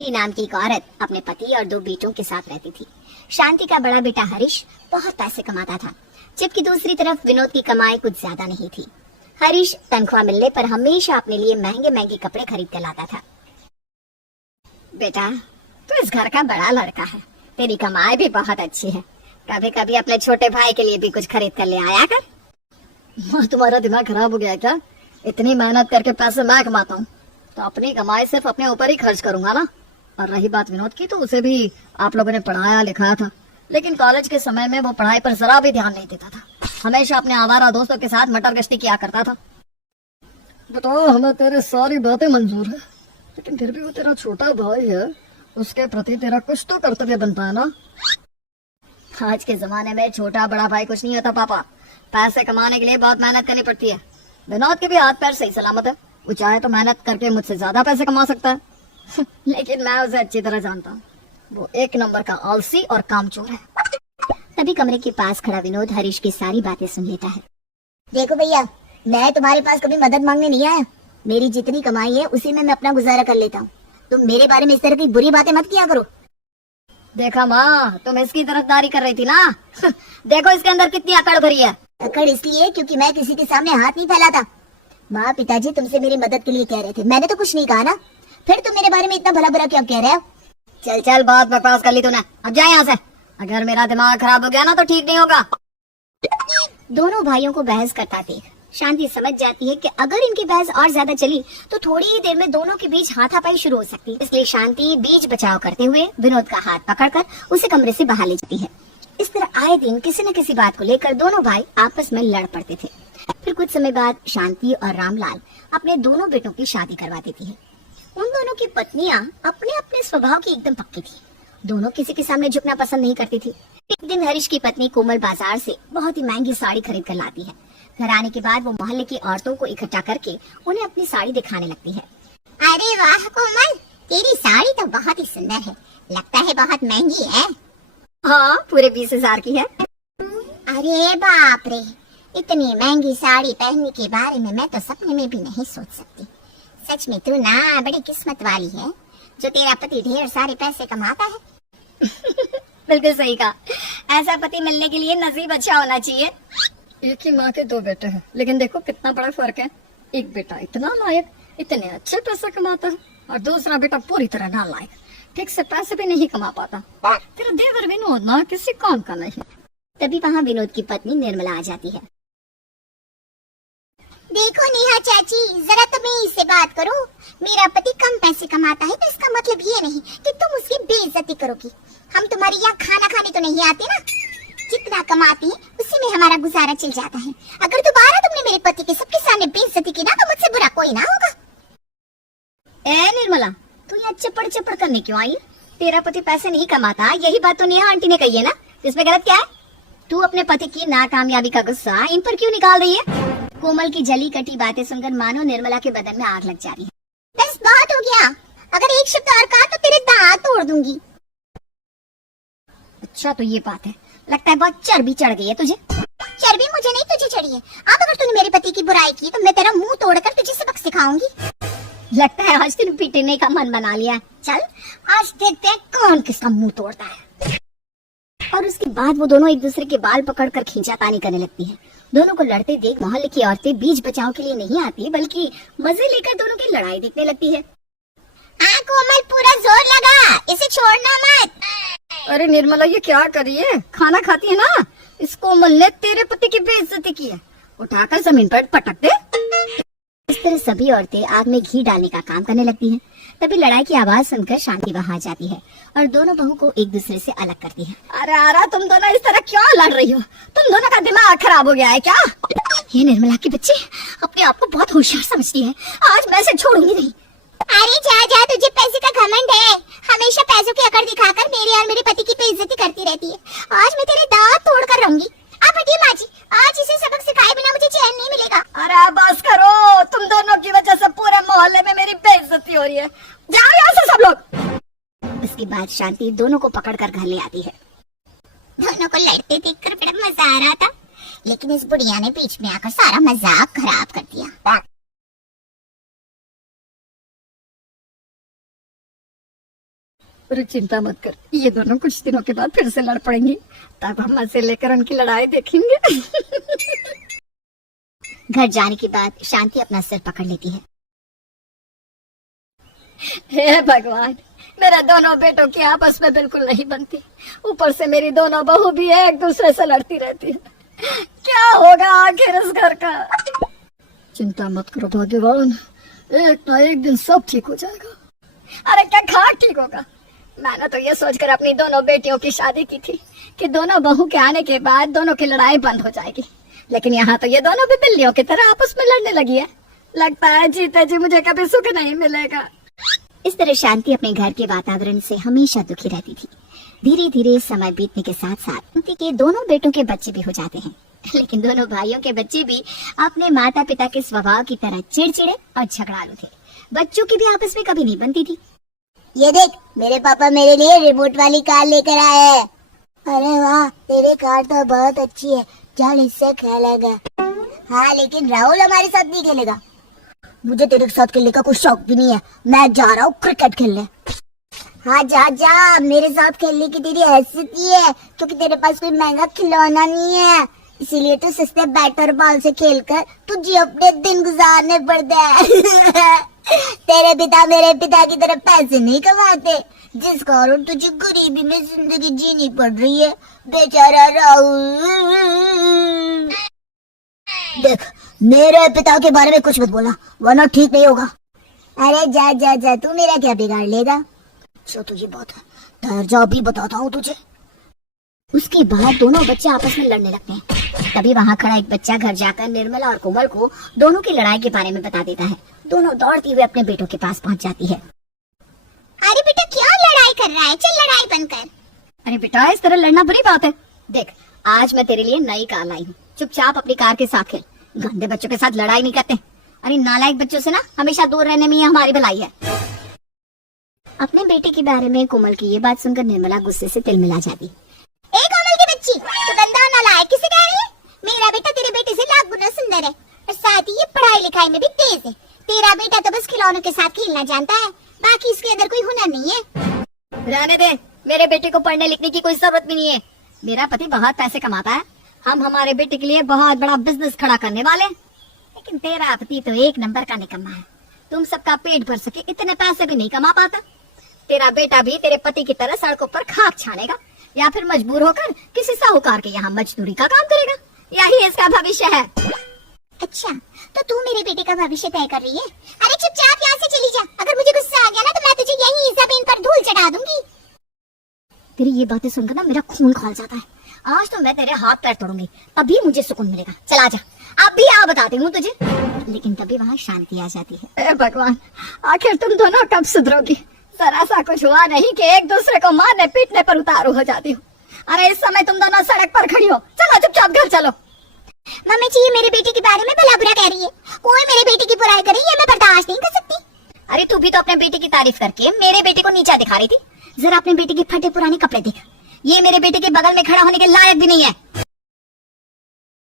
नाम की एक औरत अपने पति और 2 बेटों के साथ रहती थी। शांति का बड़ा बेटा हरीश बहुत पैसे कमाता था, जबकि दूसरी तरफ विनोद की कमाई कुछ ज्यादा नहीं थी। हरीश तनख्वाह मिलने पर हमेशा अपने लिए महंगे महंगे कपड़े खरीद कर लाता था। बेटा, तू इस घर का बड़ा लड़का है, तेरी कमाई भी बहुत अच्छी है। कभी कभी अपने छोटे भाई के लिए भी कुछ खरीद कर ले आया कर। माँ, तुम्हारा दिमाग खराब हो गया है क्या? इतनी मेहनत करके पैसे मैं कमाता हूँ तो अपनी कमाई सिर्फ अपने ऊपर ही खर्च करूंगा ना। और रही बात विनोद की, तो उसे भी आप लोगों ने पढ़ाया लिखाया था, लेकिन कॉलेज के समय में वो पढ़ाई पर जरा भी ध्यान नहीं देता था। हमेशा अपने आवारा दोस्तों के साथ मटर गश्ती किया करता था। बताओ, हमें तेरी सारी बातें मंजूर है, लेकिन फिर भी वो तेरा छोटा भाई है, उसके प्रति तेरा कुछ तो कर्तव्य बनता है ना। आज के जमाने में छोटा बड़ा भाई कुछ नहीं होता पापा। पैसे कमाने के लिए बहुत मेहनत करनी पड़ती है। विनोद के भी हाथ पैर सही सलामत है, वो चाहे तो मेहनत करके मुझसे ज्यादा पैसे कमा सकता है। लेकिन मैं उसे अच्छी तरह जानता हूँ, वो एक नंबर का आलसी और कामचोर है। तभी कमरे के पास खड़ा विनोद हरीश की सारी बातें सुन लेता है। देखो भैया, मैं तुम्हारे पास कभी मदद मांगने नहीं आया। मेरी जितनी कमाई है उसी में मैं अपना गुजारा कर लेता हूँ। तुम मेरे बारे में इस तरह की बुरी बातें मत किया करो। देखा माँ, तुम इसकी तरफदारी कर रही थी ना। देखो इसके अंदर कितनी अकड़ भरी है। अकड़ इसलिए क्योंकि मैं किसी के सामने हाथ नहीं फैलाता। माँ, पिताजी तुमसे मेरी मदद के लिए कह रहे थे, मैंने तो कुछ नहीं कहा ना। फिर तुम मेरे बारे में इतना भला बुरा क्यों कह रहे हो? चल चल, बहुत बकवास कर ली तूने, अब जा यहाँ से। अगर मेरा दिमाग खराब हो गया ना तो ठीक नहीं होगा। दोनों भाइयों को बहस करता देख शांति समझ जाती है कि अगर इनकी बहस और ज्यादा चली तो थोड़ी ही देर में दोनों के बीच हाथापाई शुरू हो सकती है। इसलिए शांति बीच बचाव करते हुए विनोद का हाथ पकड़कर उसे कमरे से बाहर ले जाती है। इस तरह आए दिन किसी न किसी बात को लेकर दोनों भाई आपस में लड़ पड़ते थे। फिर कुछ समय बाद शांति और रामलाल अपने दोनों बेटों की शादी करवा देती है। उन दोनों की पत्नियां अपने अपने स्वभाव की एकदम पक्की थी। दोनों किसी के सामने झुकना पसंद नहीं करती थी। एक दिन हरीश की पत्नी कोमल बाजार से बहुत ही महंगी साड़ी खरीद कर लाती है। घर आने के बाद वो मोहल्ले की औरतों को इकट्ठा करके उन्हें अपनी साड़ी दिखाने लगती है। अरे वाह कोमल, तेरी साड़ी तो बहुत ही सुंदर है, लगता है बहुत महंगी है। हाँ, पूरे 20,000 की है। अरे बाप रे, इतनी महंगी साड़ी पहनने के बारे में मैं तो सपने में भी नहीं सोच सकती। सच में तू ना बड़ी किस्मत वाली है जो तेरा पति ढेर सारे पैसे कमाता है। बिल्कुल सही कहा, ऐसा पति मिलने के लिए नसीब अच्छा होना चाहिए। एक ही माँ के 2 बेटे हैं, लेकिन देखो कितना बड़ा फर्क है। एक बेटा इतना लायक, इतने अच्छे पैसे कमाता है, और दूसरा बेटा पूरी तरह नालायक, ठीक से पैसे भी नहीं कमा पाता। तेरा देवर विनोद ना किसी काम का नहीं। तभी वहाँ विनोद की पत्नी निर्मला आ जाती है। देखो नेहा चाची, जरा तमीज से बात करो। मेरा पति कम पैसे कमाता है तो इसका मतलब ये नहीं कि तुम उसकी बेइज्जती करोगी। हम तुम्हारे यहाँ खाना खाने तो नहीं आते ना। जितना कमाती है उसी में हमारा गुजारा चल जाता है। अगर दोबारा तुमने मेरे पति के सबके सामने बेइज्जती की ना तो मुझसे बुरा कोई ना होगा। ए निर्मला, तू यहाँ चप्पड़ चप्पड़ करने क्यों आई? तेरा पति पैसे नहीं कमाता, यही बात तो नेहा आंटी ने कही है ना। इसमें गलत क्या है? तू अपने पति की नाकामयाबी का गुस्सा इन पर क्यों निकाल रही है? कोमल की जली कटी बातें सुनकर मानो निर्मला के बदन में आग लग जा रही है। बस बहुत हो गया, अगर एक शब्द और कहा तो तेरे दांत तोड़ दूंगी। अच्छा तो ये बात है, लगता है बहुत चर्बी चढ़ गई है तुझे। चर्बी मुझे नहीं, तुझे चढ़ी है। अब अगर तूने मेरे पति की बुराई की तो मैं तेरा मुंह तोड़कर तुझे सबक सिखाऊंगी। लगता है आज तूने पीटने का मन बना लिया। चल आज देखते हैं कौन किसका मुंह तोड़ता है। और उसके बाद वो दोनों एक दूसरे के बाल पकड़कर खींचातानी करने लगती है। दोनों को लड़ते देख मोहल्ले की औरतें बीच बचाव के लिए नहीं आती, बल्कि मजे लेकर दोनों की लड़ाई देखने लगती है। हाँ कोमल, पूरा जोर लगा, इसे छोड़ना मत। अरे निर्मला, ये क्या करी है? खाना खाती है ना, इस कोमल ने तेरे पति की बेइज्जती की है, उठाकर जमीन पर पटक दे। इस तरह सभी औरतें आग में घी डालने का काम करने लगती हैं। तभी लड़ाई की आवाज सुनकर शांति वहां आ जाती है और दोनों बहू को एक दूसरे से अलग करती है। अरे तुम दोनों इस तरह क्यों लड़ रही हो? तुम दोनों का दिमाग खराब हो गया है क्या? ये निर्मला की बच्ची अपने आप को बहुत होशियार समझती है, आज मैं इसे छोड़ूंगी नहीं। अरे जा जा, तुझे पैसे का घमंड है। हमेशा पैसों की अकड़ दिखाकर मेरे और मेरे पति की बेइज्जती करती रहती है। आज मैं तेरे दांत तोड़ कर रहूंगी। आप हटिए माँ जी, आज इसे सबक सिखाए बिना मुझे चैन नहीं मिलेगा। अरे बस करो, तुम दोनों की वजह से पूरे मोहल्ले में मेरी बेइज्जती हो रही है। जाओ यहाँ से सब लोग। उसके बाद शांति दोनों को पकड़कर घर ले आती है। दोनों को लड़ते देखकर बड़ा मजा आ रहा था, लेकिन इस बुढ़िया ने बीच में आकर सारा मजाक खराब कर दिया। अरे चिंता मत कर, ये दोनों कुछ दिनों के बाद फिर से लड़ पड़ेंगी, तब हम मजे लेकर उनकी लड़ाई देखेंगे। घर जाने के बाद शांति अपना सिर पकड़ लेती है। हे भगवान, मेरा दोनों बेटों की आपस में बिल्कुल नहीं बनती, ऊपर से मेरी दोनों बहू भी एक दूसरे से लड़ती रहती है। क्या होगा आखिर इस घर का? चिंता मत करो भाग्यवान, एक ना एक दिन सब ठीक हो जाएगा। अरे क्या खा ठीक होगा? मैंने तो ये सोचकर अपनी दोनों बेटियों की शादी की थी कि दोनों बहू के आने के बाद दोनों की लड़ाई बंद हो जाएगी, लेकिन यहाँ तो ये दोनों भी बिल्लियों की तरह आपस में लड़ने लगी है। लगता है जीते जी मुझे कभी सुख नहीं मिलेगा। इस तरह शांति अपने घर के वातावरण से हमेशा दुखी रहती थी। धीरे धीरे समय बीतने के साथ साथ शांति के दोनों बेटों के बच्चे भी हो जाते हैं, लेकिन दोनों भाइयों के बच्चे भी अपने माता पिता के स्वभाव की तरह चिड़चिड़े और झगड़ालू थे। बच्चों की भी आपस में कभी नहीं बनती थी। ये देख, मेरे पापा मेरे लिए रिमोट वाली कार लेकर आए हैं। अरे वाह, तेरी कार तो बहुत अच्छी है, चल इससे खेलेगा। हाँ, लेकिन राहुल हमारे साथ नहीं खेलेगा। मुझे तेरे साथ खेलने का कोई शौक भी नहीं है, मैं जा रहा हूँ क्रिकेट खेलने। हाँ जा जा, मेरे साथ खेलने की तेरी हैसियत ही है क्योंकि तेरे पास कोई महंगा खिलौना नहीं है, इसीलिए तो सस्ते बैट और बॉल से खेलकर तुझे अपने दिन गुजारने पड़ते हैं। तेरे पिता मेरे पिता की तरह पैसे नहीं कमाते, जिस कारण तुझे गरीबी में जिंदगी जीनी पड़ रही है, बेचारा राहुल। देख, मेरे पिता के बारे में कुछ मत बोला वरना ठीक नहीं होगा। अरे जा जा जा, तू मेरा क्या बिगाड़ लेगा? जो तुझे बात है, ठहर जा, अभी बताता हूँ तुझे। उसके बाद दोनों बच्चे आपस में लड़ने लगते हैं। तभी वहाँ खड़ा एक बच्चा घर जाकर निर्मला और कोमल को दोनों की लड़ाई के बारे में बता देता है। दोनों दौड़ती हुए अपने बेटों के पास पहुँच जाती है। अरे बेटा, क्या लड़ाई कर रहा है? चल लड़ाई बंद कर। अरे बेटा, इस तरह लड़ना बुरी बात है। देख, आज मैं तेरे लिए नई कार लाई हूँ, चुपचाप अपनी कार के साथ खेल। गंदे बच्चों के साथ लड़ाई नहीं करते। अरे नालायक बच्चों से ना हमेशा दूर रहने में ही हमारी भलाई है। अपने बेटे के बारे में कोमल की ये बात सुनकर निर्मला गुस्से से तिलमिला जाती। ए कोमल की बच्ची, तू गंदा नालायक किसे कह रही है? मेरा बेटा तेरे बेटे से लाख गुना सुंदर है और साथ ही ये पढ़ाई लिखाई में भी तेज है। तेरा बेटा तो बस खिलौनों के साथ खेलना जानता है, बाकी इसके अंदर कोई हुनर नहीं है। रहने दे, मेरे बेटे को पढ़ने लिखने की कोई जरूरत भी नहीं है। मेरा पति बहुत पैसे कमाता है, हम हमारे बेटे के लिए बहुत बड़ा बिजनेस खड़ा करने वाले हैं। लेकिन तेरा पति तो एक नंबर का निकम्मा है, तुम सबका पेट भर सके इतने पैसे भी नहीं कमा पाता। तेरा बेटा भी तेरे पति की तरह सड़कों पर खाक छानेगा या फिर मजबूर होकर किसी साहूकार के यहाँ मजदूरी का काम करेगा। यही इसका भविष्य है। अच्छा, तो तू मेरे बेटे का भविष्य तय कर रही है? अरे चुपचाप यहाँ से चली जा, अगर मुझे गुस्सा आ गया ना तो मैं तुझे यहीं जमीन पर धूल चढ़ा दूंगी। तेरी ये बातें सुनकर ना मेरा खून खौल जाता है। आज तो मैं तेरे हाथ पैर तोड़ूंगी, तभी मुझे सुकून मिलेगा। चला जा, अब भी आ बताती हूँ तुझे। लेकिन तभी वहाँ शांति आ जाती है। ए भगवान, आखिर तुम दोनों कब सुधरोगी? जरा सा कुछ हुआ नहीं कि एक दूसरे को मारने पीटने पर उतारू हो जाती हो। अरे इस समय तुम दोनों सड़क पर खड़ी हो, चलो चुपचाप घर चलो। मम्मी जी, ये मेरे बेटे के बारे में भला बुरा कह रही है। कोई मेरे बेटे की बुराई करे ये मैं बर्दाश्त नहीं कर सकती। अरे तू भी तो अपने बेटे की तारीफ करके मेरे बेटे को नीचा दिखा रही थी। जरा अपने बेटे के फटे पुराने कपड़े देख, ये मेरे बेटे के बगल में खड़ा होने के लायक भी नहीं है।